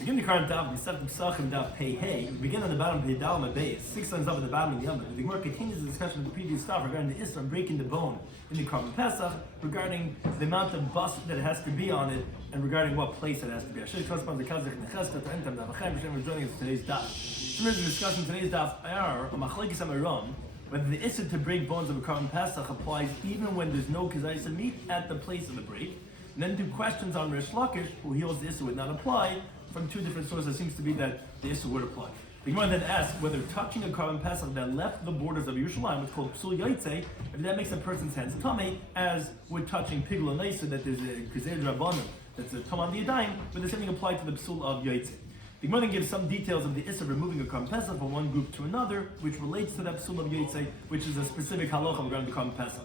Begin the current Daf, we set the Pesachim Daf Hey. We begin on the bottom of the Dal and base, 6 lines up at the bottom of the Yomim. The Gemara continues the discussion of the previous stuff regarding the Isra breaking the bone in the Korban Pesach, regarding the amount of bus that it has to be on it, and regarding what place it has to be. I should correspond to Kazakh and Chesed to Entam Davachem, which we're joining us today's Daf. Similar to the discussion today's Daf, are a Machlekes Amaron, whether the Isra to break bones of a Korban Pesach applies even when there's no Kazayis of meat at the place of the break. And then 2 questions on Rish Lakish, who heals the Isra would not apply. From 2 different sources, it seems to be that the Issur would apply. The Gemara then asks whether touching a Korban Pesach that left the borders of Yerushalayim, what's called Psul Yaitse, if that makes a person's hands tamei, as with touching Pigla Neisa, that there's a Gezer Rabbanim, that's a Tom on the Yadayim, but the same thing applied to the Psul of Yaitse. The Gemara then gives some details of the Issur removing a Korban Pesach from one group to another, which relates to that Psul of Yaitse, which is a specific halacha regarding the Korban Pesach.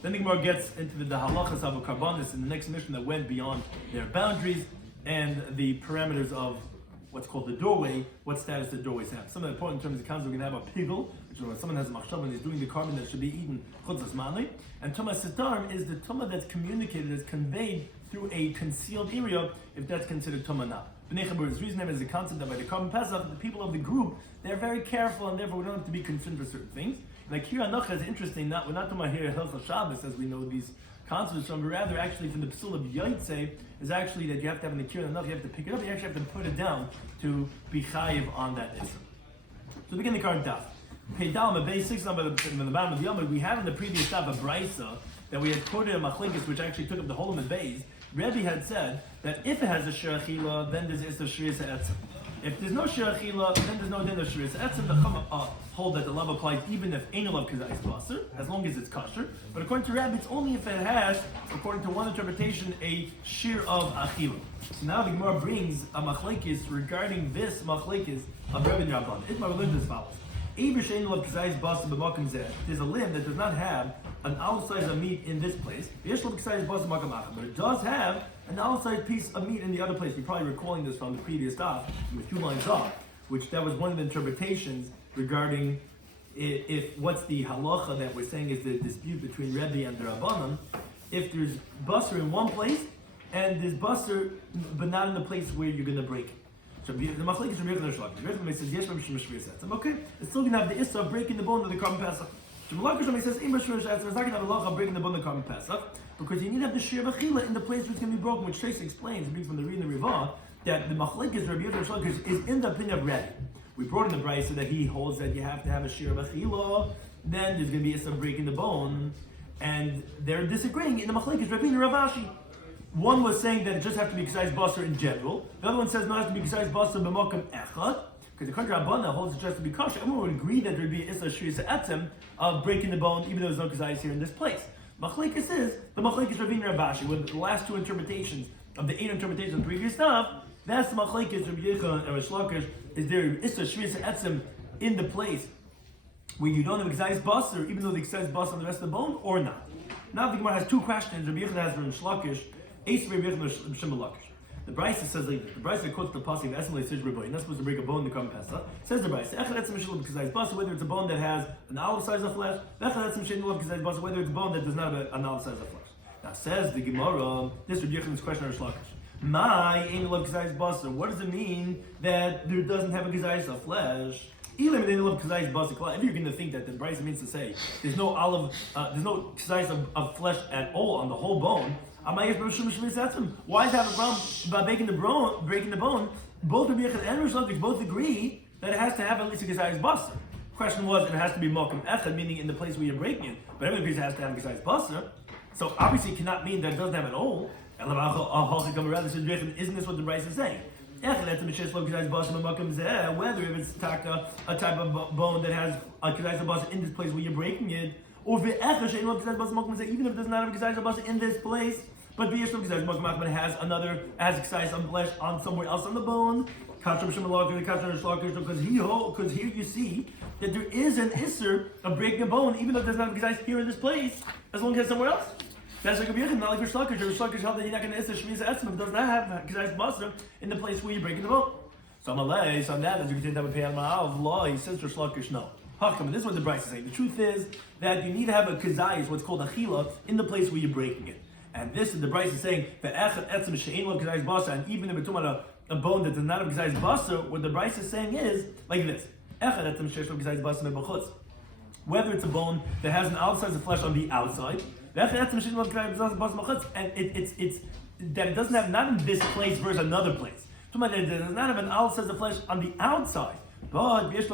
Then the Gemara gets into the halachas of a Karbanis in the next mission that went beyond their boundaries, and the parameters of what's called the doorway, what status the doorways have. Some of the important terms of the we're going to have a pigel, which is when someone has a machshav and he's doing the carbon that should be eaten chutzas mani. And tumah sitarm is the tumah that's communicated, is conveyed through a concealed area, if that's considered tumah now. B'nei reason is the concept that by the Korban Pesach, the people of the group, they're very careful and therefore we don't have to be concerned for certain things. Like here Anocha is interesting, we're not talking about here Hilchos Shabbos as we know these concepts from, but rather actually from the Psul of Yaitse is actually that you have to have an Akira enough, you have to pick it up, you actually have to put it down to be chayiv on that Isra. So begin the current Daf. Peidal Mabay 6 number in the bottom of the Yomim, we have in the previous Daf a Brisa that we had quoted a Machlekes which actually took up the whole of the Beis. Rebbe had said that if it has a shiur achila, then there's Isra Shrius Etzem. If there's no shiur achila, then there's no din of Shrius Etzem. The Chama hold that the love applies even if ain't love kazayis baser, as long as it's kosher. But according to Rabbi, it's only if it has, according to one interpretation, a shiur of achila. So now the Gemara brings a machlekes regarding this machlekes of Rabbi and Rabban. It's my religion as follows. There's a limb that does not have an outside of meat in this place, but it does have an outside piece of meat in the other place. You're probably recalling this from the previous Daf, with 2 lines off, which that was one of the interpretations regarding if what's the halacha that we're saying is the dispute between Rebbe and the Rabbanim. If there's basar in one place and there's basar but not in the place where you're going to break it. So the machlekes Rabbi Shloimy says yes, okay, it's still going to have the issa of breaking the bone of the Korban Pesach. Rabbi Shloimy says it's not going to have a halacha of breaking the bone of the Korban Pesach because you need to have the shiur of achila in the place where it's going to be broken, which Trace explains, it brings from the reading the Rivah, that the machlekes Rabbi Shloimy is in the opinion of Rebbe. We brought in the Brisa so that he holds that you have to have a shiur of achila, then there's going to be issa of breaking the bone, and they're disagreeing in the machlekes Rabbi and Rav Ashi. One was saying that it just has to be k'zayis basar in general. The other one says no, it has to be k'zayis basar b'makom echad. Because the country Rabbana holds it just to be kosher. Everyone would agree that there would be issa shrius etzem of breaking the bone, even though there's no k'zayis here in this place. Machlekes is the machlekes Rabbi and Rav Ashi, with the last 2 interpretations of the 8 interpretations of the previous stuff. That's the machlekes Rabbi Yechon and Rish Lakish. Is there issa shrius etzem in the place where you don't have k'zayis basar, even though the k'zayis basar on the rest of the bone, or not? Now the Gemara has 2 questions. Rabbi Yechon has Rish Lakish. The Brisa says like this. The Brisa quotes the pasuk of Esem Leisij Rabbi. You're not supposed to break a bone in the Korban Pesach. Says the Brisa, whether it's a bone that has an olive size of flesh, whether it's a bone that does not have an olive size of flesh. Now says the Gemara, this Rabbi Yechon's question on Rish Lakish. What does it mean that there doesn't have a gazayis of flesh? If you're going to think that the Brisa means to say there's no gazayis of flesh at all on the whole bone, why is that a problem about breaking the bone? Both Rabbi Yechon and Rish Lakish both agree that it has to have at least a gazayis basar. Question was, it has to be makom echad, meaning in the place where you're breaking it. But everyone agrees it has to have a gazayis basar. So obviously it cannot mean that it doesn't have it all. Isn't this what the Brisa is saying? Whether if it's a type of bone that has a gazayis basar in this place where you're breaking it, or even if it does not have a gazayis basar in this place, but has gazayis on flesh on somewhere else on the bone, because here you see that there is an isser of breaking a bone, even though it does not have gazayis here in this place, as long as it's somewhere else. That's like a Yechon, not like Rish Lakish. Rish Lakish held that you're not going to isser shmiz etzem if it does not have gazayis basar in the place where you're breaking the bone. So on that, as you can take that with pei of law, he says Rish Lakish no. This is what the Brisa is saying. The truth is that you need to have a kazayis, what's called achila, in the place where you're breaking it. And this is the Brisa saying that echad etzem she'ein lo kazayis basar, and even if it's talking about a bone that does not have gizayis basar, what the Bryce is saying is like this. Whether it's a bone that has an outside of flesh on the outside, and it's that it doesn't have, not in this place versus another place. It does not have an outside of flesh on the outside, but it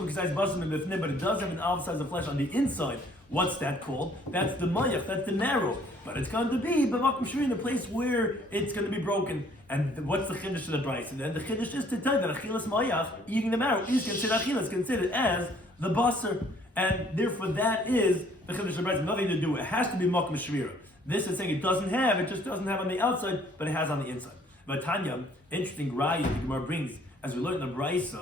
does have an outside of flesh on the inside. What's that called? That's the mayach, that's the marrow. But it's going to be in the place where it's going to be broken. And what's the chiddush of the Bryce? And then the chiddush is to tell you that achilas mayach, eating the marrow, is considered achilas, considered as the basar. And therefore that is the chiddush of the Bryce. Nothing to do. It has to be makom shvira. This is saying it just doesn't have on the outside, but it has on the inside. But Tanya, interesting raya the Gemara brings, as we learned in the Bryce,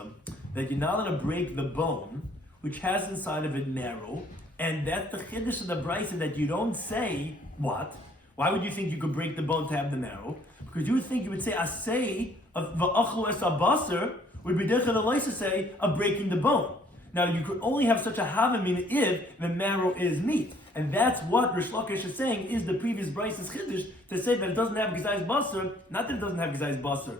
that you're not allowed to break the bone, which has inside of it marrow, and that's the chiddush of the Bryce, that you don't say, what? Why would you think you could break the bone to have the marrow? Because you would think you would say, asay of v'achlu es basar would be difficult to say of breaking the bone. Now you could only have such a havamina if the marrow is meat. And that's what Rish Lakish is saying is the previous Bryce's chiddush, to say that it doesn't have gizayis basar, not that it doesn't have gizayis basar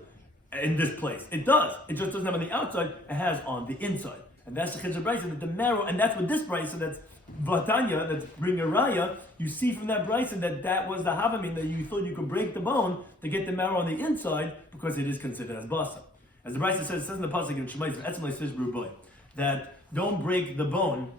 in this place. It does. It just doesn't have on the outside, it has on the inside. And that's the chiddush of Bryce, that the marrow, and that's what this Bryce, that's Vatanya, that's bring a raya, you see from that Bryce that was the havamin, that you thought you could break the bone to get the marrow on the inside because it is considered as basar. As the Bryce says in the pasuk in Shemais, that don't break the bone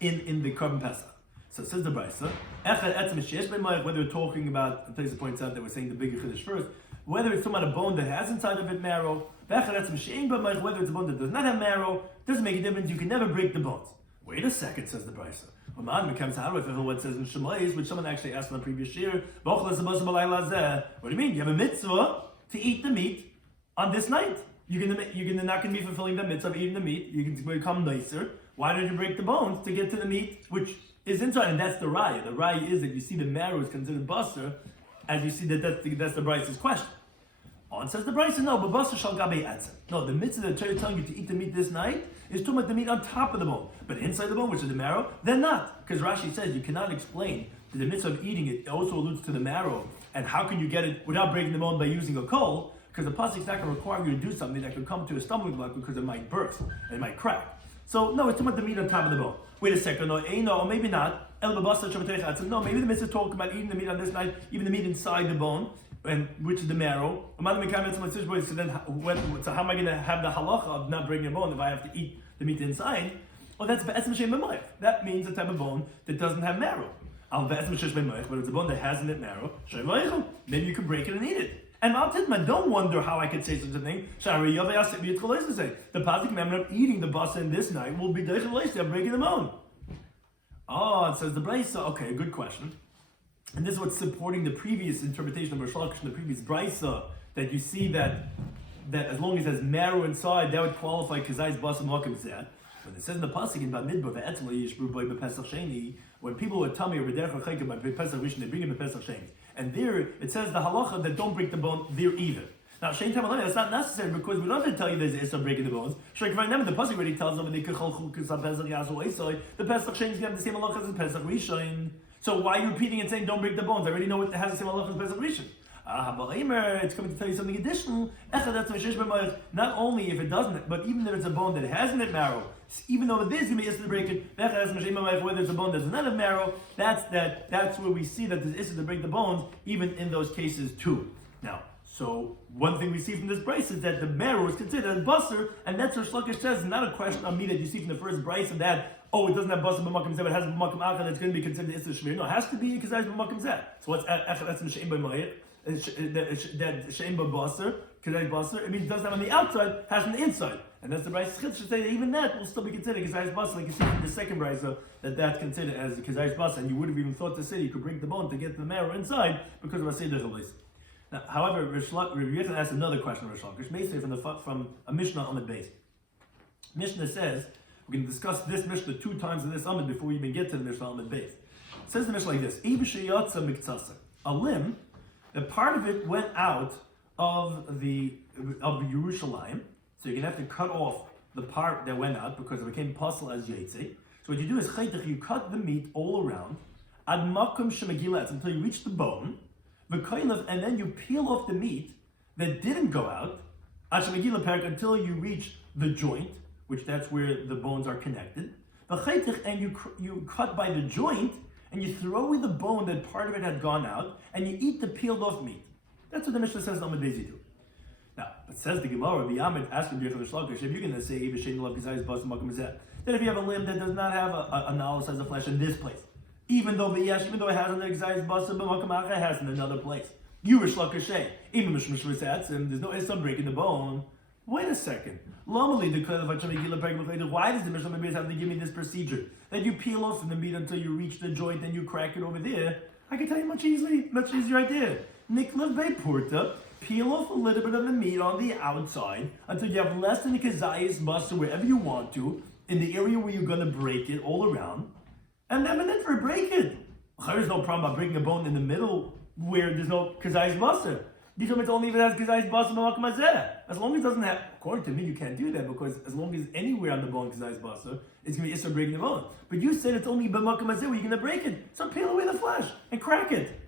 in the carbon pesach. So it says the Bryce, whether we're talking about, Taisa points out that we're saying the bigger chiddush first, whether it's talking about a bone that has inside of it marrow, whether it's a bone that does not have marrow, doesn't make a difference, you can never break the bones. Wait a second, says the Bryce. When it says in Shemais, which someone actually asked on the previous year, what do you mean? You have a mitzvah to eat the meat on this night. You're not going to be fulfilling the mitzvah of eating the meat. You can become nicer. Why don't you break the bones to get to the meat, which is inside? And that's the raya. The raya is that you see the marrow is considered basar, as you see that's the Bryce's question. On says the Bryce, no, but basar shall gabe atzah. No, the mitzvah that Torah is telling you to eat the meat this night is talking about the meat on top of the bone. But inside the bone, which is the marrow, then not. Because Rashi says you cannot explain that the mitzvah of eating it also alludes to the marrow. And how can you get it without breaking the bone by using a coal? Because the pasuk is not going to require you to do something that could come to a stumbling block because it might burst and it might crack. So no, it's talking about the meat on top of the bone. Wait a second, no, or maybe not. No, maybe the mitzvah is talking about eating the meat on this night, even the meat inside the bone, and which is the marrow. So then, so how am I going to have the halacha of not breaking a bone if I have to eat the meat inside? Well, that's be'etzem she'ein b'moich. That means a type of bone that doesn't have marrow. But it's a bone that has in it marrow. Maybe you can break it and eat it. And don't wonder how I could say such a thing. The pasuk commandment of eating the basa in this night will be of breaking the bone. Oh, it says the Brisa. Okay, good question. And this is what's supporting the previous interpretation of Rish Lakish, the previous Brisa, that you see that as long as there's marrow inside, that would qualify kazayis basa makom zeh. When it says in the pasuk in Bamidbar ve'etzma yishbru by Pesach Sheni, when people would tell me over there by Pesach Rishon, they bring in the Pesach Sheni, and there it says the halacha that don't break the bone there either. Now Shein Tamalani, that's not necessary because we don't have to tell you there's an issue of breaking the bones. The pasuk already tells them the Pesach Sheni is going to have the same halacha as the Pesach Rishon. So why are you repeating and saying don't break the bones? I already know it has the same halacha as Pesach Rishon. It's coming to tell you something additional. Not only if it doesn't, but even if it's a bone that has in it marrow, even though it is going to be issue to break it, whether it's a bone that does not have marrow, that's where we see that there's issue to break the bones, even in those cases too. Now, so one thing we see from this Bryce is that the marrow is considered as basar, and that's what Shlokish says. It's not a question on me that you see from the first Bryce and that, it doesn't have basar b'makom zeh, but it has b'makom achad that's going to be considered issue shvir. No, it has to be because it has b'makom zeh. So what's echad etzem she'ein b'mayit? That she'ein b'basar, kazayis basar, it means it doesn't have on the outside, has on the inside. And that's the Bryce Chitz should say that even that will still be considered kazayis basar, like you see from the second Bryce, that's considered as kazayis basar, and you would have even thought to say you could break the bone to get the marrow inside because of a seder chalis. Now, however, Rabbi Yechon asked another question of Rish Lakish, basically from a Mishnah on the base. Mishnah says, we're going to discuss this Mishnah 2 times in this Amid before we even get to the Mishnah on the base. It says the Mishnah like this: a limb, a part of it went out of Yerushalayim, so you're going to have to cut off the part that went out because it became puzzle as Yaitse. So what you do is you cut the meat all around, ad makom shemagilat, until you reach the bone, and then you peel off the meat that didn't go out, until you reach the joint, which that's where the bones are connected. And you cut by the joint, and you throw away the bone that part of it had gone out, and you eat the peeled off meat. That's what the Mishnah says on the Bezi do. Now, it says the Gemara, Rabbi Yamid asked Rabbi Shloimy Schwartzberg, if you're going to say that if you have a limb that does not have a knowledge size of flesh in this place, even though it has an excised basa, but it has in another place. You were shlakashay. Even there's no issue breaking the bone. Wait a second. Why does the Mishnah have to give me this procedure? That you peel off from the meat until you reach the joint and you crack it over there? I can tell you much easier right there. Niklev Beipurta, peel off a little bit of the meat on the outside until you have less than a kazayas basa wherever you want to, in the area where you're going to break it all around, and then break it. There's no problem about breaking a bone in the middle where there's no kazayas basa. You told me it's only if it has kazayas basa b'makom hazeh. As long as it doesn't have, according to me, you can't do that because as long as anywhere on the bone kazayas basa, it's going to be issur breaking the bone. But you said it's only b'makom hazeh where you're going to break it. So peel away the flesh and crack it.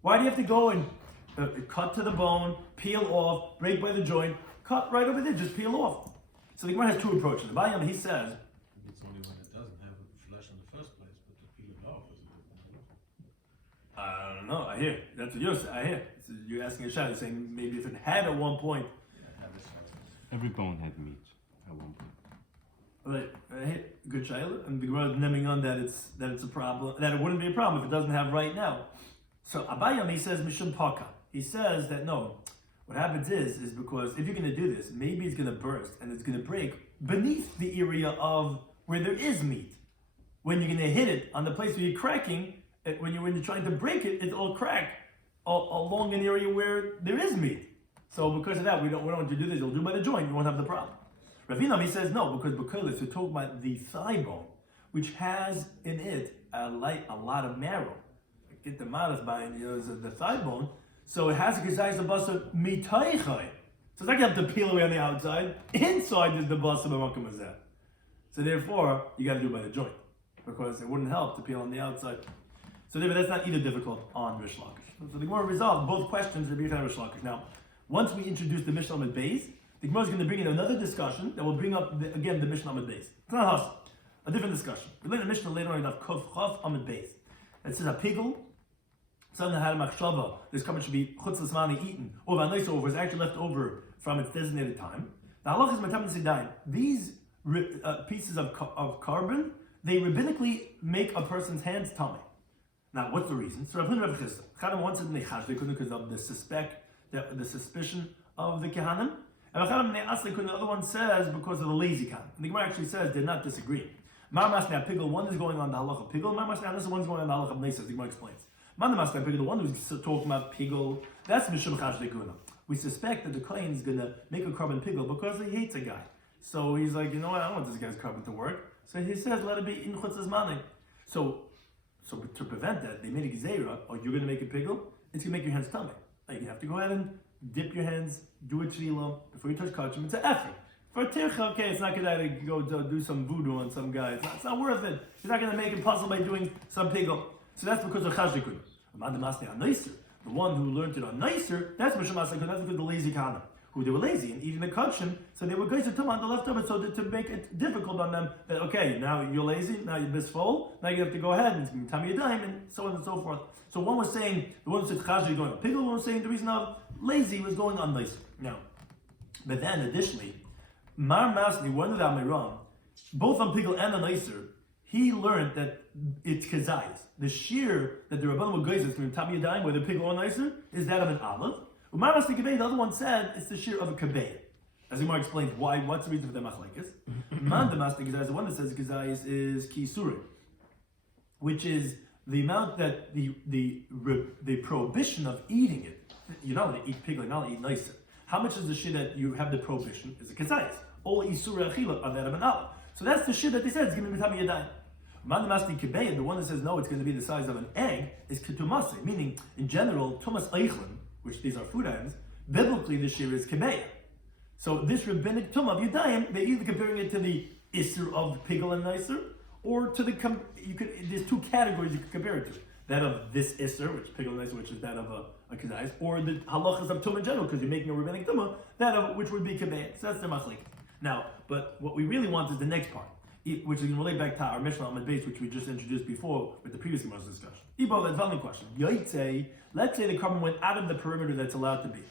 Why do you have to go and cut to the bone, peel off, break by the joint, cut right over there, just peel off? So the Gemara has two approaches. The Bayam, he says, it's only when it doesn't have flesh in the first place, but to peel it off is a different. I don't know, I hear. That's what you're saying, I hear. So you're asking a shot, you're saying maybe if it had at one point. Every bone had meat at one point. Right, I hear. Good shayla, and the Gemara is naming on that it's a problem, that it wouldn't be a problem if it doesn't have right now. So Abayam, he says Mishum Paka. He says that no, what happens is because if you're going to do this, maybe it's going to burst and it's going to break beneath the area of where there is meat. When you're going to hit it on the place where you're cracking, when you're trying to break it, it'll crack along an area where there is meat. So because of that, we don't want you to do this. You'll do by the joint. You won't have the problem. Ravinam, he says no, because we're talking about the thigh bone, which has in it a lot of marrow. Get the maras by the thigh bone, so it has a kazayis basa mitaychay. So it's not you have to peel away on the outside. Inside is the basa b'makom hazeh. So therefore, you got to do it by the joint because it wouldn't help to peel on the outside. So therefore, that's not either difficult on Rish Lakish. So the Gemara resolved both questions of Rish Lakish. Now, once we introduce the Mishnah Amud Beis, the Gemara is going to bring in another discussion that will bring up again the Mishnah Amud Beis. It's not us, a different discussion. We learn the Mishnah later on in Kuf Chaf Amud Beis. It says a pigel. Something that had a machshava, this carbon should be chutz l'smani eaten, or v'anais over is actually left over from its designated time. The halach is matam sidain. These pieces of carbon, they rabbinically make a person's hands tummy. Now, what's the reason? So Rav Chisda, Chadam once said nechash they couldn't because of the suspicion of the kehanim, and Chadam ne'as they couldn't. The other one says because of the lazy kehanim. And the Gemara actually says they're not disagreeing. Marmas now pigel, one is going on the halach of pigel. Marmas now this one's going on the halach of neisa. The Gemara explains. The one who's talking about pigel, that's Mishum Chash Dekuna. We suspect that the Kohen is going to make a carbon pigel because he hates a guy. So he's like, you know what, I don't want this guy's carbon to work. So he says, let it be in chutz's money. So to prevent that, they made a gzeira, or you're going to make a pigel, it's going to make your hands tummy. Like you have to go ahead and dip your hands, do a tefillah, before you touch kachim. It's an effort. For a tircha, okay, it's not going to go do some voodoo on some guy. It's not worth it. He's not going to make it possible by doing some pigel. So that's because of Chashdikun. The one who learned it on nicer, that's Mishum Asakun, that's because the lazy kana, who they were lazy and eating the kachim, so they were going to tum on the leftover, so to make it difficult on them, that okay, now you're lazy, now you're bisfol, now you have to go ahead and time your dime, and so on and so forth. So one was saying, the one who said Chashdikun going on pigel, one was saying the reason of lazy was going on nicer. Now, but then additionally, Mar Masni, one of the Amiram, both on pigel and on nicer, he learned that it's kazayis. The shiur that the Rabbanim would geiz from Tabi Yadayim, where the pigel or nicer, is that of an olive. Umaras the Kabei, the other one said it's the shiur of a kabei. As Umar explains why, what's the reason for the machlekes. Man the master kazayis, the one that says kazayis is kisurim, which is the amount that the prohibition of eating it. You're not going to eat pigel, you're not going to eat nicer. How much is the shiur that you have the prohibition? Is a kazayis. All isura achila are that of an olive. So that's the shiur that they said it's going to be Tabi Yadayim. The one that says no, it's going to be the size of an egg, is ketumase, meaning in general, tumas eichlin, which these are food items, biblically the shiur is kebeya. So this rabbinic tum of Yudayim, they're either comparing it to the isser of pigel and nicer, or to there's two categories you could compare it to. That of this isser, which pigel and nicer, which is that of a or the halachas of tumah in general, because you're making a rabbinic tumah, that of which would be kibeh. So that's the machlik. Now, but what we really want is the next part, which is going to relate back to our Mishnah on the base, which we just introduced before with the previous Gemara's discussion. Ibo, that's the question. Yaitse, let's say the carbon went out of the perimeter that's allowed to be.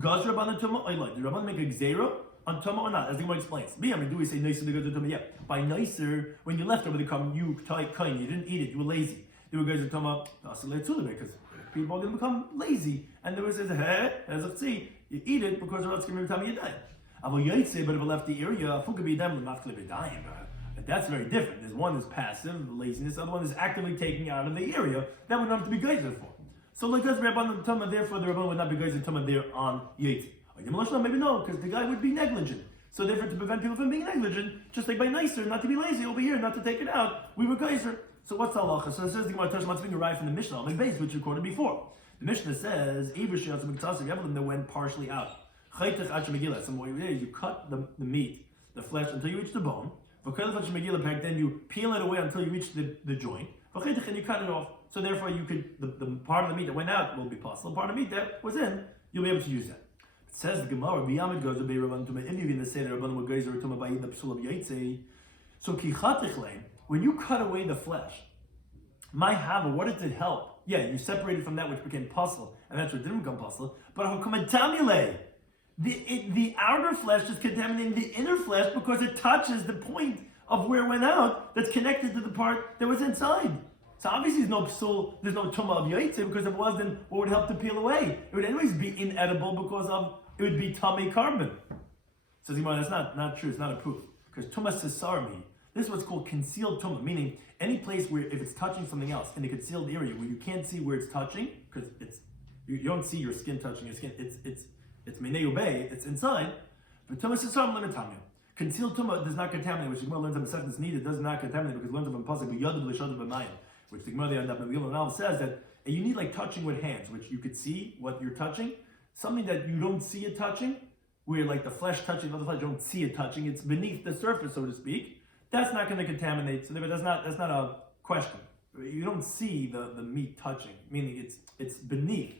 Gaz Rabban Tumah, did Rabban make a gzeira on Tumah or not? As the Gemara explains. Do we say nicer to go to Tumah? Yeah. By nicer, when you left over the carbon, you didn't eat it, you were lazy. They were going to Tumah, because people are going to become lazy. And there was says, you eat it because it's going to be time you die. But if it left the area, that's very different. There's one is passive, laziness, the other one is actively taking out of the area. That would not have to be geyser for. So like us, Rabban Tumah, therefore the Rabban would not be geyser Tumah there on Yaitse. Maybe no, because the guy would be negligent. So therefore to prevent people from being negligent, just like by nicer, not to be lazy over here, not to take it out, we were geyser. So what's the halacha? So it says the Gemara Tashmat's being derived from the Mishnah on the base, which we quoted before. The Mishnah says, you have them that went partially out. You cut the meat, the flesh, until you reach the bone. Then you peel it away until you reach the joint. And you cut it off. So therefore you could, the part of the meat that went out will be possible. The part of the meat that was in, you'll be able to use that. It says the Gemara, if you're going to say that Rabban would geyser tumah by the psul of yaitse, so when you cut away the flesh, my hava, what does it help? Yeah, you separated from that which became puzzle, and that's what didn't become puzzle. But the outer flesh is contaminating the inner flesh because it touches the point of where it went out that's connected to the part that was inside. So obviously there's no tumah of yaitse, because if it was, then what would help to peel away? It would anyways be inedible because it would be tummy carbon. So that's not true, it's not a proof. Because tumah sesarmi, this is what's called concealed tumah, meaning any place where if it's touching something else in a concealed area where you can't see where it's touching, because you don't see your skin touching your skin, it's minei ubei, it's inside. But tumah sesarm limitamya. Concealed tumah does not contaminate, which the Gemara learns of Masechtas Nida does not contaminate because it learns of pasuk b'yadav l'shadav b'mayim, which the Gemara there now says that you need like touching with hands, which you could see what you're touching, something that you don't see it touching, where like the flesh touching other flesh, you don't see it touching, it's beneath the surface, so to speak. That's not going to contaminate. So that's not a question. You don't see the meat touching, meaning it's beneath.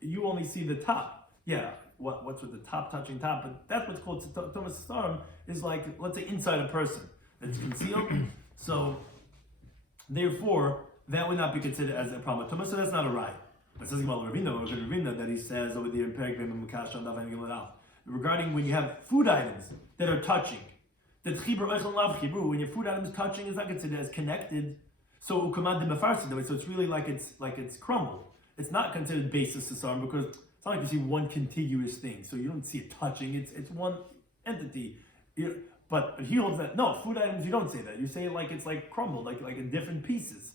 You only see the top. Yeah, what's with the top touching top? But that's what's called tumah sestarim, is like, let's say inside a person. It's concealed. So therefore that would not be considered as a problem. Tumah, so that's not a right. It says Ravina that he says over there in Perek Mem Makash on Daf Yomi regarding when you have food items that are touching. That when your food item is touching, is not considered as connected. So it's really like it's crumbled. It's not considered basis sesarm because it's not like you see one contiguous thing. So you don't see it touching. It's one entity. But he holds that no, food items you don't say that. You say it's like crumbled, like in different pieces.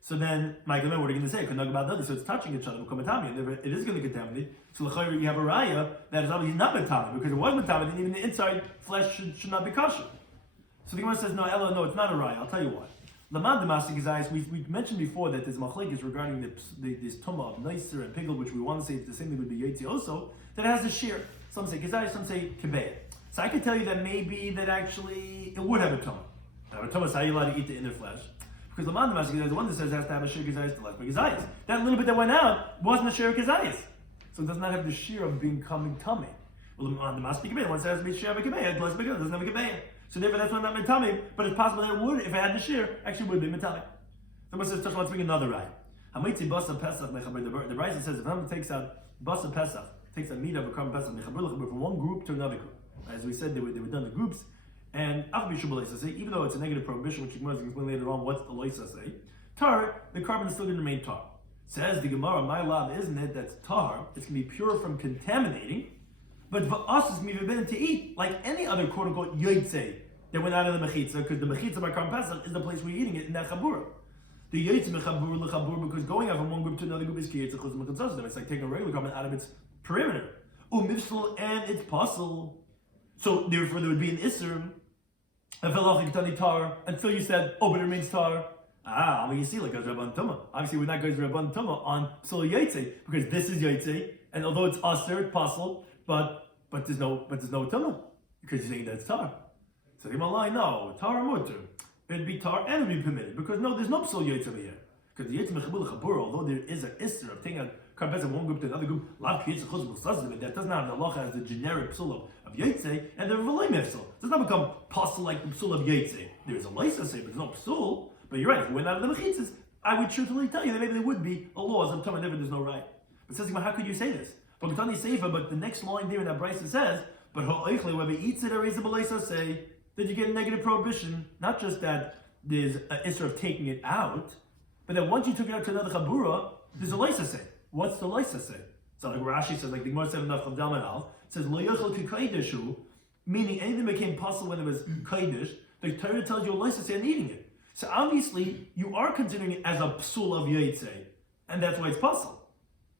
So then, Michael, what are you going to say? So it's touching each other. It is going to contaminate. So you have a raya that is obviously not metamid, because it was metamid, and even the inside flesh should not be kosher. So the Gemara says, no, it's not a raya. I'll tell you what. Lamad Damastic Gazayis, we mentioned before that there's machlekes regarding this tumah of nicer and pigel, which we want to say it's the same thing with the yaitse also, that has a shiur. Some say Gazayis, some say kibeh. So I can tell you that maybe that actually it would have a tumah. A tumah is how you're allowed to eat the inner flesh. Because the Damastic is the one that says it has to have a shiur Gazayis to left by Gazayis. That little bit that went out wasn't a shiur Gazayis. So it does not have the shiur of becoming tummy. Well, the Damastic kibeh, one says it has to be shiur of a kibeh, it doesn't have a kibeh. So therefore that's why not metamid, but it's possible that it would, if it had the shiur, actually would be metamid. Someone says, let's bring another right. Hamitzi basa pesach mechaber. The right says if someone takes out basa pesach, takes out meat of a carbon pesach mechaber from one group to another group. As we said, they were done in groups, and even though it's a negative prohibition, which Gemara is going to explain later on, what's the loisa say? Tar, the carbon is still going to remain tar. Says the Gemara, my love, isn't it? That's tar. It's going to be pure from contaminating. But for us, it's going to be forbidden to eat, like any other quote-unquote yoitze that went out of the mechitza, because the mechitza by Karm Pesach is the place we're eating it in that chabura. The yoitze mechabur lechabur, because going out from one group to another group is kiyetz chuz mechitza. It's like taking a regular carbon out of its perimeter. Umivsel, and it's puzzle. So therefore there would be an isser, until you said, oh, but it remains tar. I mean, you see, like a Rabban Tumah. Obviously, we're not going to Rabban Tumah on Psul Yaitse, because this is Yaitse, and although it's Aser, it's puzzle, but there's no Tumah, because you're saying that it's tar. So the Malay, no, tar or mutter. It'd be tar and it'd be permitted, because no, there's no Psul Yaitse over here. Because the Yaitse Mechabul Chabur, although there is an Isser of taking out Karban Pesach from one group to another group. Lav Kiyitz Chutz B'Sazim. That does not have the halacha as the generic psul of Yotze, and the V'loi Mefsul does not become psul like the psul of Yotze. There is a Leisa say, but there's no psul. But you're right. If we went out of the mechitzas, I would truthfully tell you that maybe there would be a law as I'm telling you, there's no right. But says, how could you say this? But the next line there in that brisa says, but whoever eats it or is a b'leisa say that you get a negative prohibition. Not just that there's an issue of taking it out, but that once you took it out to another chabura, there's a leisa say. What's the leisa say? So like Rashi says, like the Gemara said enough from Dalman Al, says lo yochel ki kaidishu, meaning anything became possible when it was kaidish. The Torah tells you a leisa say and eating it. So obviously you are considering it as a psul of yotze, and that's why it's possible.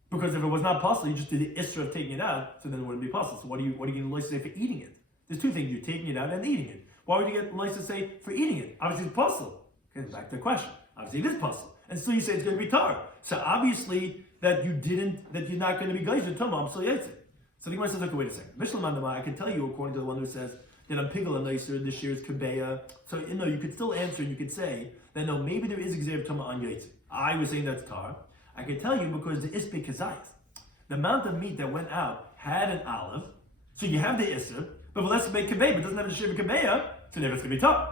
Because if it was not possible, you just did the issue of taking it out, so then it wouldn't be possible. So what are you going to license say for eating it? There's two things: you're taking it out and eating it. Why would you get license say for eating it? Obviously, it's possible. Okay, back to the question. Obviously, it is possible, and still you say it's going to be tar. So obviously that you're not going to be geizer tamam. So yes. So the Gemara says, okay, wait a second. Mishlam I can tell you according to the one who says that on pigel and nicer this year is kabeya. So you could still answer and you could say that no, maybe there is exev tamam on yaitz. I was saying that's tar. I can tell you because the ispe kazayis, the amount of meat that went out had an olive, so you have the isser, but let's make kaveh, but it doesn't have the shir kabeya, so never it's going to be tough.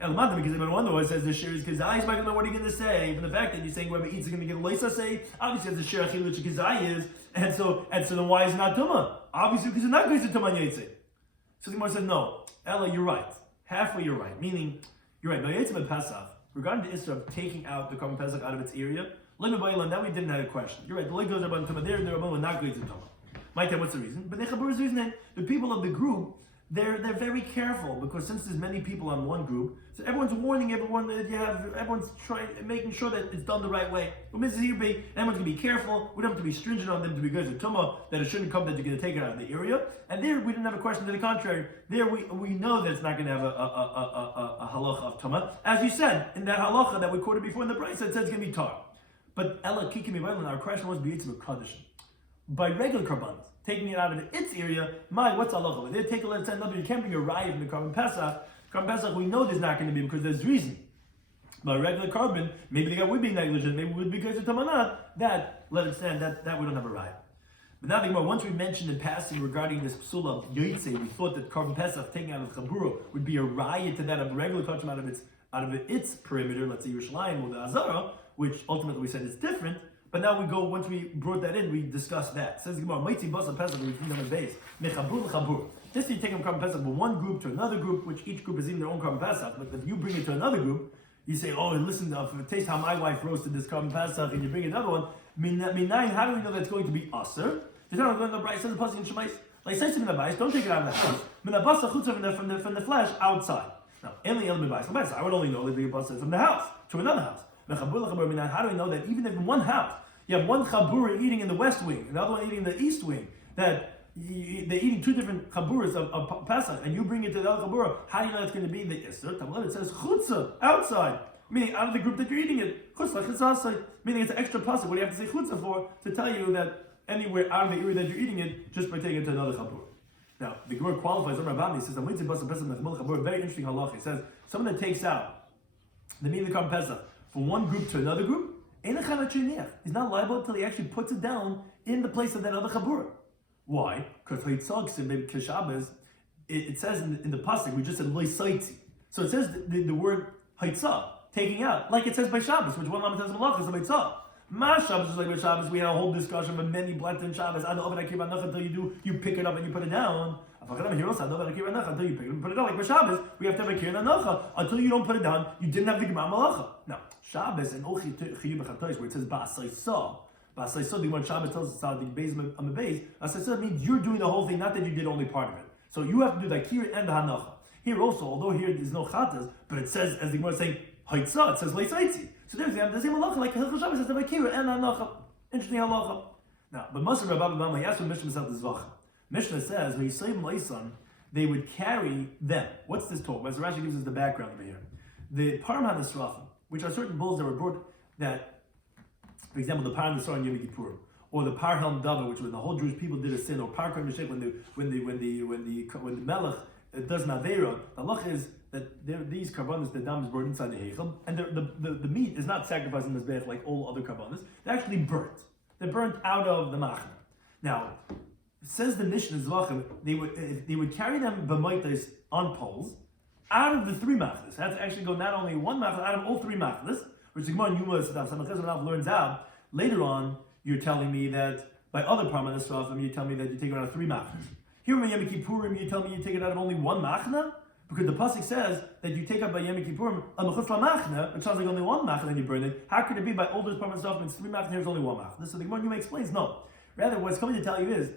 And the because everyone wonder says the shir is kazayis, what are you going to say? From the fact that you're saying whoever eats is going to get a leisa say, obviously as the shir achilu kazayis, and so then why is it not tuma? Obviously because it's not going to tuma yaitse. So the Gemara said no, Ella, you're right. Halfway you're right, meaning you're right. By yaitse and Pesach, regarding the isser of taking out the Karban Pesach out of its area. Now we didn't have a question. You're right. The leg goes up on Tumah. There, the Rabban were not going to Tumah. My time, what's the reason? But the Chabur's reason, the people of the group, they're very careful because since there's many people on one group, so everyone's warning everyone that everyone's making sure that it's done the right way. Everyone's gonna be careful. We don't have to be stringent on them to be good at Tumah, that it shouldn't come that you're gonna take it out of the area. And there we didn't have a question. To the contrary, there we know that it's not gonna have a halacha of Tumah. As you said in that halacha that we quoted before in the brayso, it says it's gonna be tar. But Ella Kikimi Vailan, our question was B'yitzim Kaddish. By regular karbanos, taking it out of its area, what's Allah? They take a let's say you can't bring a riot from the Karban Pesach. Karban Pesach, we know there's not going to be because there's reason. But regular carbon, maybe the guy would be negligent, maybe it would be because of Tamanat, that let it stand, that we don't have a riot. But now think about once we mentioned in passing regarding this psul of Yoitze, we thought that Karban Pesach taking out of Chabura would be a riot to that of regular kachim out of its perimeter, let's say Yerushalayim or the Azara, which ultimately we said is different. But now we go, once we brought that in, we discussed that. Says the Gemara, Maitzi Basa Pesach, we read on the base. Mechabur l'chabur. Just you take a Karban Pesach from one group to another group, which each group is eating their own Karban Pesach, but if you bring it to another group, you say, oh, listen, taste how my wife roasted this Karban Pesach, and you bring another one. Minayin, how do we know that's going to be aser? There's not going to be, it says the pasuk in Shemais, like says in the bais, don't take it out of the house. Minabasa chutza from the flesh outside. Now, I would only know that the basa from the house to another house. How do we know that even if in one house you have one chabura eating in the west wing, another one eating in the east wing, that they're eating two different chaburas of Pesach, and you bring it to the other chabura, how do you know it's going to be the Isser? It says chutza, outside, meaning out of the group that you're eating it. Chutza, meaning it's an extra pasuk. What do you have to say chutza for? To tell you that anywhere out of the area that you're eating it, just by taking it to another chabura. Now, the Gemara qualifies, he says, very interesting halacha. He says, someone that takes out the meat of the Karban Pesach from one group to another group, he's not liable until he actually puts it down in the place of that other chabura. Why? Because it says in the pasuk, we just said loisaitzi. So it says the word haitzah, taking out, like it says by Shabbos, which one lama says malach is haitzah. Ma Shabbos is like by Shabbos. We had a whole discussion of many blatant Shabbos. Until you pick it up and you put it down. Until you pick it up and put it down. Like by Shabbos, we have to have a kirna nacha. Until you don't put it down, you didn't have the gemara malacha. Now Shabbos and ochi chiyuv b'chatois, where it says ba'asaisa. Ba'asaisa, the one Shabbos tells us how the base on the base. Asaisa means you're doing the whole thing, not that you did only part of it. So you have to do the kir and the hanacha. Here also, although here there's no chatas, but it says, as the Gemara is saying, haitzah, it says leisaitzi. So there's the same halacha, like Hilchos Shabbos says the kir and hanacha. Interesting halacha. Now, but Masar Rabbi Bama, he asked what Mishnah says this vacha. Mishnah says, when you say Maisan, they would carry them. What's this talk? As Rashi gives us the background over here. The Param HaNesrafim, which are certain bulls that were brought that, for example, the Param Nesar in Yom Kippur, or the Par Helm Dava, which when the whole Jewish people did a sin, or Par Kol Meshech, when the Melech does an Aveira, the halach is that these karbanos, the dam is brought inside the heichel, and the meat is not sacrificed in the mizbeach like all other karbanos. They're actually burnt. They're burnt out of the machna. Now, says the Mishnah Zvachim, they would carry them b'moitos on poles out of the three machnas. Had to actually go not only one machna, out of all three machnas, which the Gemara in Yoma learns out. Later on, you're telling me that by other parmanas Srafim, you tell me that you take it out of three machnas. Here in Yom Kippurim, you tell me you take it out of only one machna? Because the pasuk says that you take out by Yom Kippurim a mechutz machna, which sounds like only one machna and you burn it. How could it be by older parmanas Srafim, it's three machna, here's only one machna? So the Gemara in Yoma explains, no. Rather, what's coming to tell you is,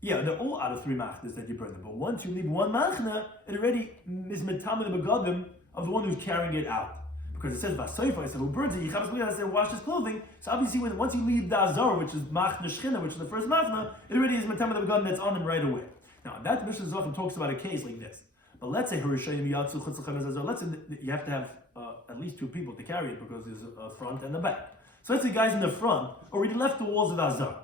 yeah, they're all out of three machnas that you burn them. But once you leave one machna, it already is metame the begadim of the one who's carrying it out. Because it says vasoifa, so who burns it, yichavas kliyas, they wash his clothing. So obviously, once you leave the azar, which is machna shchina, which is the first machna, it already is metame the begadim that's on him right away. Now, that Mishnah Zohar talks about a case like this. But let's say let's say you have to have at least two people to carry it because there's a front and a back. So let's say guys in the front already left the walls of azar.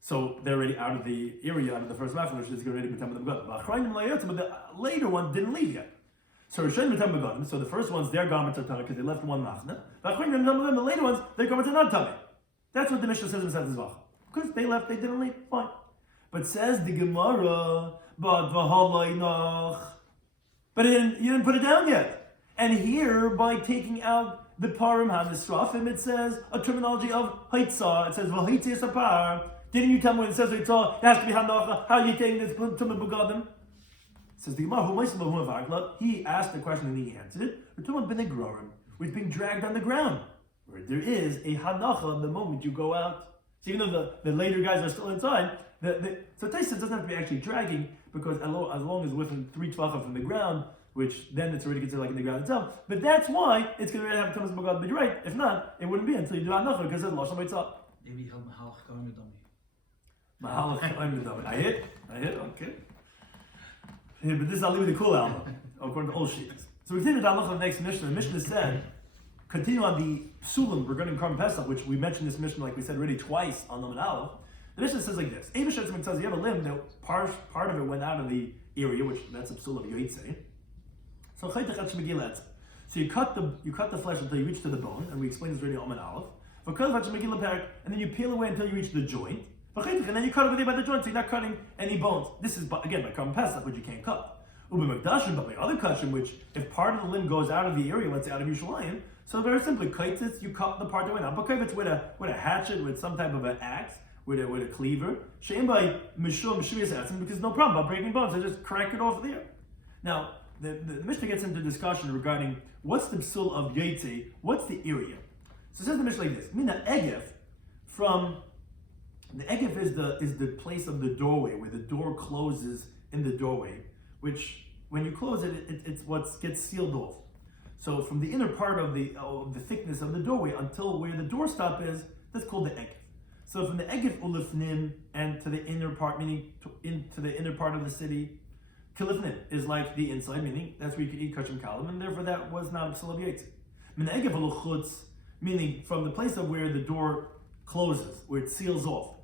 So they're already out of the area, out of the first machna, which is already metame the begadim. But the later one didn't leave yet. So the first ones, their garments are tummy because they left one machna. The later ones, their garments are not tummy. That's what the Mishnah says in Sefes Zvach. Because they left, they didn't leave, fine. But says the Gemara, but you didn't put it down yet. And here, by taking out the parim hanisrafim, it says a terminology of haitzah. It says v'haitzah sapar. Didn't you tell me when it says haitzah, it has to be hanacha? How are you taking this tumah begadim? Says the Gemara, he asked the question and he answered it. We're being dragged on the ground. Where there is a hanacha the moment you go out. So even though the later guys are still inside, so Taisa doesn't have to be actually dragging because as long as within 3 tvachim from the ground, which then it's already considered like in the ground itself. But that's why it's going to have Thomas Bagad. But you're right. If not, it wouldn't be until you do hanacha because it's lashon b'tzah. Maybe he'll mahalach going with dummy. Mahalach going with dummy. I hit. Okay. Yeah, but this is I'll leave with the cool album, according to all sheets. So we continue to halacha the next Mishnah. The Mishnah said, continue on the psulim regarding Karban Pesach, which we mentioned this Mishnah, like we said already twice on Lamed Aleph. The Mishnah says like this: Eivish says you have a limb that part of it went out of the area, which that's a psul of yoitze. So you cut the flesh until you reach to the bone, and we explained this already on Lamed Aleph. And then you peel away until you reach the joint. And then you cut over there by the joint, so you're not cutting any bones. This is, again, by Karban Pesach, which you can't cut. But by other kashim, which if part of the limb goes out of the area, let's say out of Yerushalayim, so very simply, kaitis, you cut the part that went out. But it's with a hatchet, with some type of an axe, with a cleaver. She'im by mishum shviyas because no problem about breaking bones. I just crack it off there. Now, the Mishnah gets into discussion regarding what's the psul of yaitze, what's the area. So it says the Mishnah like this: Mina egef from. The egef is the place of the doorway, where the door closes in the doorway, which when you close it, it's what gets sealed off. So from the inner part of the thickness of the doorway until where the doorstop is, that's called the egef. So from the egef ulifnim and to the inner part, meaning into the inner part of the city, kilifnim is like the inside, meaning that's where you can eat kashim kalim, and therefore that was not a psul of yaitz. Min egef uluchutz, meaning from the place of where the door closes, where it seals off,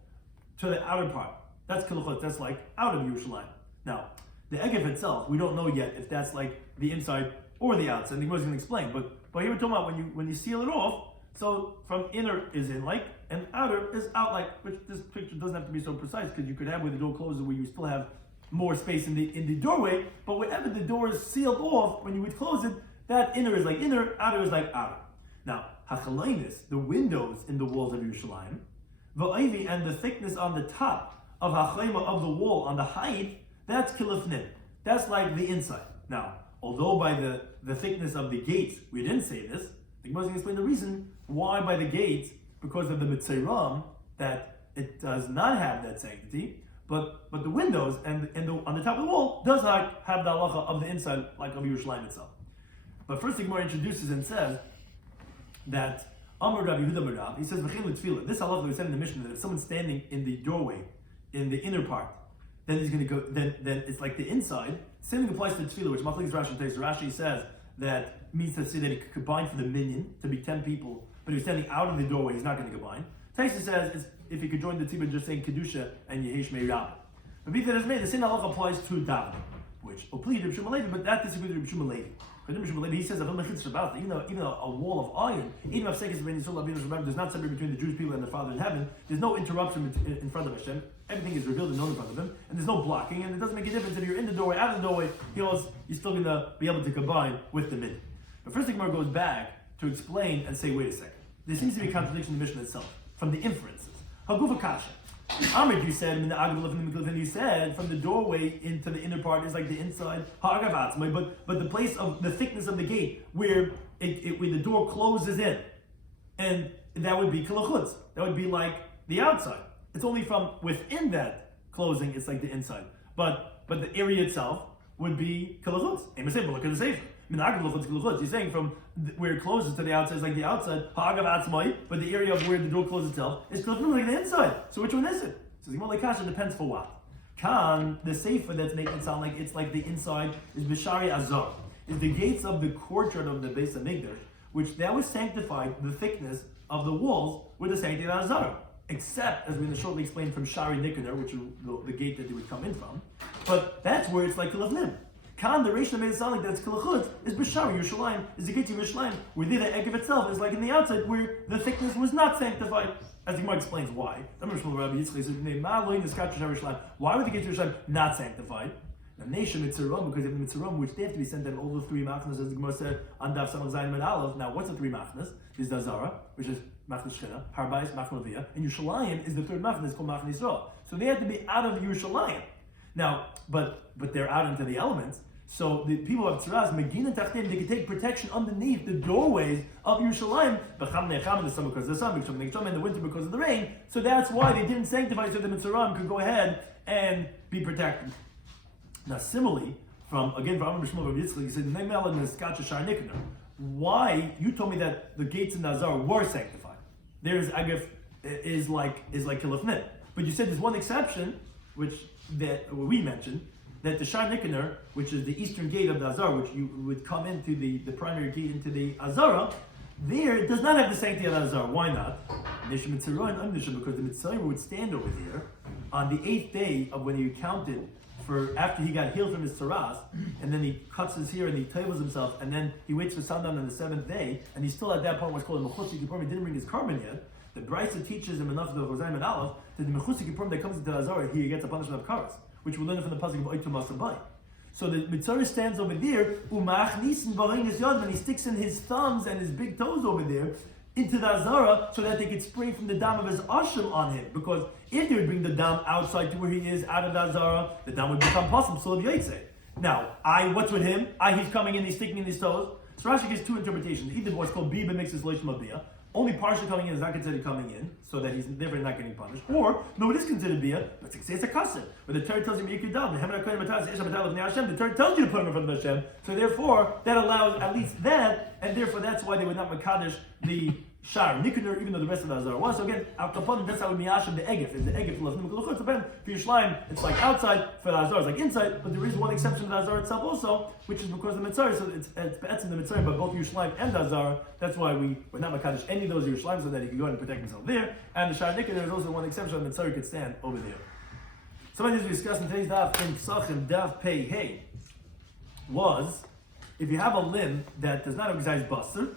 to the outer part. That's kiluchot, that's like out of Yerushalayim. Now, the egef itself, we don't know yet if that's like the inside or the outside. The Gemara is going to explain, but here we're talking about when you seal it off, so from inner is in like, and outer is out like, which this picture doesn't have to be so precise, because you could have where the door closes where you still have more space in the doorway, but wherever the door is sealed off, when you would close it, that inner is like inner, outer is like outer. Now, hachalainis, the windows in the walls of Yerushalayim, V'ayvi, and the thickness on the top of ha'chayma of the wall, on the height, that's kilifnim. That's like the inside. Now, although by the thickness of the gates, we didn't say this, the Gemara is going to explain the reason why by the gates, because of the mitzayram, that it does not have that sanctity, but the windows and on the top of the wall does have the halacha of the inside, like of Yerushalayim itself. But first the Gemara introduces and says that Amar Rabbi Yehuda Marav, he says, this halacha we said in the Mishnah, that if someone's standing in the doorway, in the inner part, then he's going to go, then it's like the inside. Same thing applies to the tefillah, which Machlekes Rashi and Taisa. Rashi says that means to say that he could combine for the minyan, to be 10 people, but if he's standing out of the doorway, he's not going to combine. Taisa says if he could join the tzibur just saying Kedusha and Yehesh Meirab. But be that as may, the same halacha applies to davening, which Oplid Reb Shmuel Levi, but that disagrees with Reb Shmuel Levi. He says even though a wall of iron, even if there's not separate between the Jewish people and the Father in heaven, there's no interruption in front of Hashem. Everything is revealed and known in front of Him, and there's no blocking, and it doesn't make a difference if you're in the doorway, out of the doorway. You're still going to be able to combine with the minute. But first, the Gemara goes back to explain and say, wait a second. There seems to be a contradiction in the mission itself from the inferences. Hagufa kasha. Amrit, you said, you said from the doorway into the inner part is like the inside. But the place of the thickness of the gate where where the door closes in, and that would be kalachutz. That would be like the outside. It's only from within that closing. It's like the inside. But the area itself would be kalachutz. Look at the sefer. He's saying from where it closes to the outside is like the outside, but the area of where the door closes itself is like the inside. So which one is it? So the Gemara Kasha depends for what. Kan, the sefer that's making it sound like it's like the inside is Bishari Azar, is the gates of the courtyard of the Beis HaMikdash, which that was sanctified, the thickness of the walls with the sanctity of Azar. Except, as we're going to shortly explain, from Shari Nikoner, which is the gate that they would come in from. But that's where it's like Kilafnim. Kan, the Reish that made it sound like that it's Kilachut, is B'Shari, Yerushalayim, is the gate of Yerushalayim, where the Ekev itself is like in the outside, where the thickness was not sanctified. As the Gemara explains why. Why would the gate of Yerushalayim not sanctified? The nation Mitzaram, because of the Mitzaram, which they have to be sent out all the three machnas, as the Gemara said on Daf Samach Zayin Med Aleph. Now, what's the three machnas? There's the Azara, which is Machnas Shechina, Harbais, Machnas Leviyah, and Yerushalayim is the third machnas, called Machnas Yisrael. So they have to be out of Yerushalayim. Now, but they're out into the elements. So the people of Tziras, Megina Tachtim, they can take protection underneath the doorways of Yerushalayim. In the summer because of the sun, in the winter because of the rain. So that's why they didn't sanctify so the Mitzaram could go ahead and be protected. Now, similarly, from Rabbi Shloimy Schwartzberg, he said, why you told me that the gates in Nazar were sanctified? There's Agif is like Kilafnit. But you said there's one exception, which that we mentioned, that the Shar Nikoner, which is the eastern gate of the Azar, which you would come into the primary gate into the Azara, there it does not have the sanctity of the Azar. Why not? Because the Mitzrayim would stand over there on the 8th day of when he counted for after he got healed from his tzaras, and then he cuts his hair and he tables himself, and then he waits for sundown on the 7th day, and he's still at that point what's called a Mechutzi Kippurim. He didn't bring his carbon yet. The Brisa teaches him enough of the Chosayim and Aleph that the Mechutzi Kippurim that comes into the Azara, he gets a punishment of karas, which we learn from the pasuk of Oitu Masabai. So the Mitzvah stands over there, and he sticks in his thumbs and his big toes over there into the Azara so that they could spray from the dam of his asham on him. Because if they would bring the dam outside to where he is, out of the Azara, the dam would become possible. So now, what's with him? He's coming in, he's sticking in his toes. So Rashi gives two interpretations. Either what's called Biba mixes Loishma Bia. Only partially coming in is not considered coming in, so that he's therefore not getting punished. Or, no, it is considered bia, but it's a kasser. But the Torah tells you, the Torah tells you to put him in front of Hashem, so therefore, that allows at least that, and therefore that's why they would not makadosh the Shar Nikoner, even though the rest of the Azar was. So again, that's how we miyashem the Egef. Is the Egef for Yerushalayim, it's like outside, for the Azar it's like inside, but there is one exception to the Azar itself also, which is because of the Mitzvah, so it's in the Mitzvah, but both Yerushalayim and the Azar, that's why we would not makadosh any of those Yerushalayim, so that he could go ahead and protect himself there. And the Shar Nikoner, there's also one exception, the Mitzvah could stand over there. Some of these we discussed in today's Daf, in Pesachim Daf Pei Hey, was, if you have a limb that does not exercise Basar,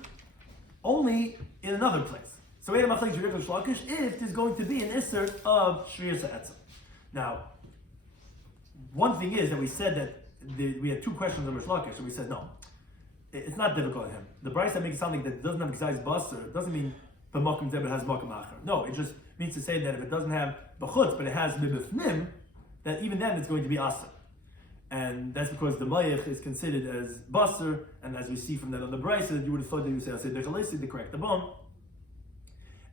only in another place. So we have a if there's going to be an Isser of Shriya Sa'etzah. Now, one thing is that we said that we had two questions on Rish Lakish, so we said no. It's not difficult on him. The Bryce that makes it sound like that it doesn't have Gzais Basar doesn't mean the Makom Zeb has Makom Acher. No, it just means to say that if it doesn't have B'chutz, but it has Mibifnim, that even then it's going to be Asr. And that's because the mayach is considered as basar, and as we see from that on the brisa, you would have thought that you would say the correct the bone.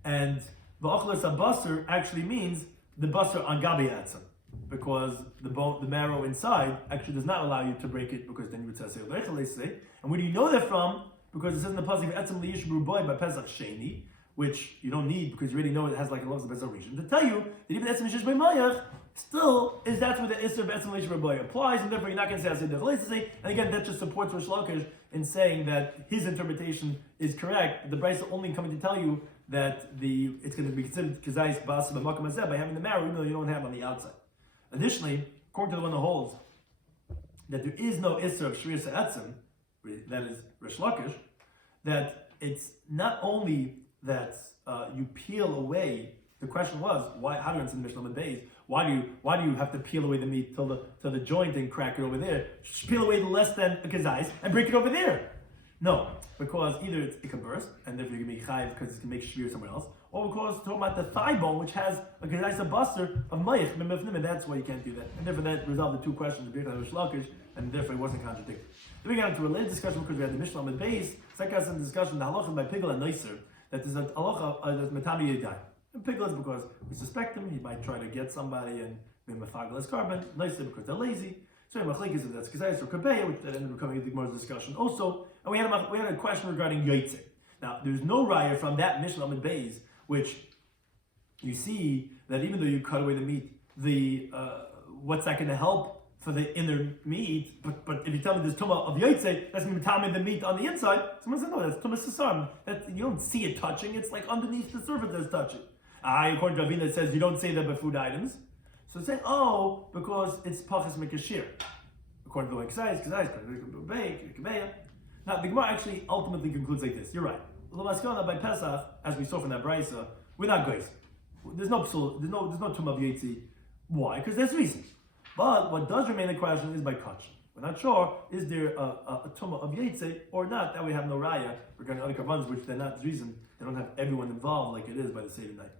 And v'achlas basar actually means the basar on gabi atzam, because the bone, the marrow inside, actually does not allow you to break it, because then you would say. And where do you know that from? Because it says in the pasuk etzam liyishbru boy by Pesach Sheni, which you don't need because you already know it has like a lot of Pesach region to tell you that even etzam lishish by mayach still is that's where the Isser of Etzem Leish Rabbi applies, and therefore you're not going to say Asay Dechalei. And again, that just supports Rish Lakish in saying that his interpretation is correct. The Bryce only coming to tell you that it's going to be considered Kazais Bas B'Makam Hazeh by having the marrow, even though you don't have it on the outside. Additionally, according to the one that holds that there is no Isser of Shriya Sa'etzem, that is Rish Lakish, that it's not only that you peel away. The question was, why? How do you answer the Mishnah on the base? Why do you have to peel away the meat till the joint and crack it over there? Just peel away the less than a kazais and break it over there. No, because either it can burst and therefore you can make chayiv because it can make shiur somewhere else, or because talking about the thigh bone which has a kazais buster of mayich and that's why you can't do that. And therefore that resolved the two questions of Rish Lakish, and therefore it wasn't contradicted. Then we got into a related discussion because we had the Mishnah on the base. Second some discussion the halacha by Pigel and Noiser that there's a halacha that's metami yedai. And Pigel is because we suspect him, he might try to get somebody and maybe mafagel his carbon. Noiser because they're lazy. So machlekes is that's kazais or kabeya, which that ended up becoming a Gemara's discussion also. And we had a question regarding Yaitse. Now, there's no raya from that Mishnah Amid Beis, which you see that even though you cut away the meat, the what's that going to help for the inner meat? But if you tell me there's tumah of Yaitse, that's going to be tamid the meat on the inside. Someone said, no, that's tumah sasam. That you don't see it touching. It's like underneath the surface that's touching. According to Ravina, it says you don't say that by food items. So it's saying, oh, because it's pachas mekashir. According to the kazais, now, the Gemara actually ultimately concludes like this. You're right. By Pesach, as we saw from that brisa, we're not goys. There's no tumah of yetzi. Why? Because there's reasons. But what does remain the question is by kach. We're not sure, is there a tumah of yetzi or not? That we have no raya regarding other karbanos, which they're not the reason. They don't have everyone involved like it is by the Seder night.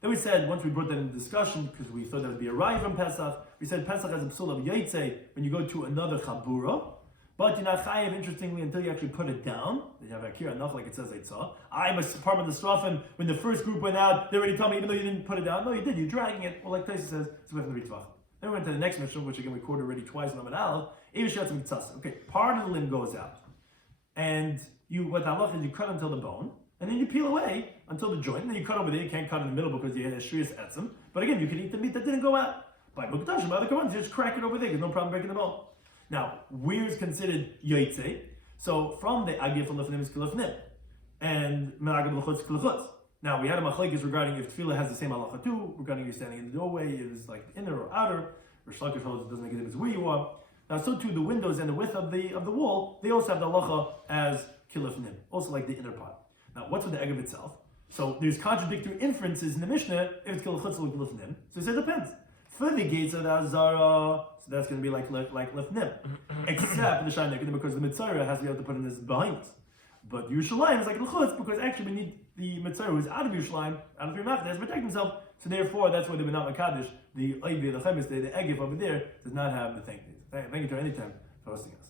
Then we said, once we brought that into discussion, because we thought that would be a raya from Pesach, we said Pesach has a psul of yetzi when you go to another chabura. But you're not chayiv, interestingly, until you actually put it down. You have akira enough, like it says I saw. I'm a part of the strafim. When the first group went out, they already told me, even though you didn't put it down. No, you did. You're dragging it. Well, like Taisa says, it's away from the ritvach. Then we went to the next mission, which again we quoted already twice in Amid Aleph. Okay, part of the limb goes out, and what halach is you cut until the bone, and then you peel away until the joint, and then you cut over there. You can't cut in the middle because you had a shrius etzim. But again, you can eat the meat that didn't go out. By Mukdash, by the Kohanim, you just crack it over there. There's no problem breaking the bone. Now, where is considered Yaitse? So from the Agif Lefnim is Kilefnim, and Melagim Lechutz Kilechutz. Now we had a machlekes regarding if tefillah has the same halacha too, regarding you standing in the doorway, it is like inner or outer. Rish Lakish holds it doesn't make a difference where you are. Now so too the windows and the width of the wall, they also have the halacha as Kilefnim, also like the inner part. Now what's with the Agif itself? So there's contradictory inferences in the Mishnah if it's Kilechutz or Kilefnim. So it says it depends. For the gates of the Azara, so that's going to be like lefnim, except the Shainekid, because the Mitzvah has to be able to put in this behind us. But Yerushalayim is like l'chutz because actually we need the Mitzvah who is out of Yerushalayim, out of Yerushalayim, has to protect himself. So therefore, that's why the Benat Makadosh, the Oivi, the Chemis, the Egif over there, does not have the thing. Thank you to any time for hosting us.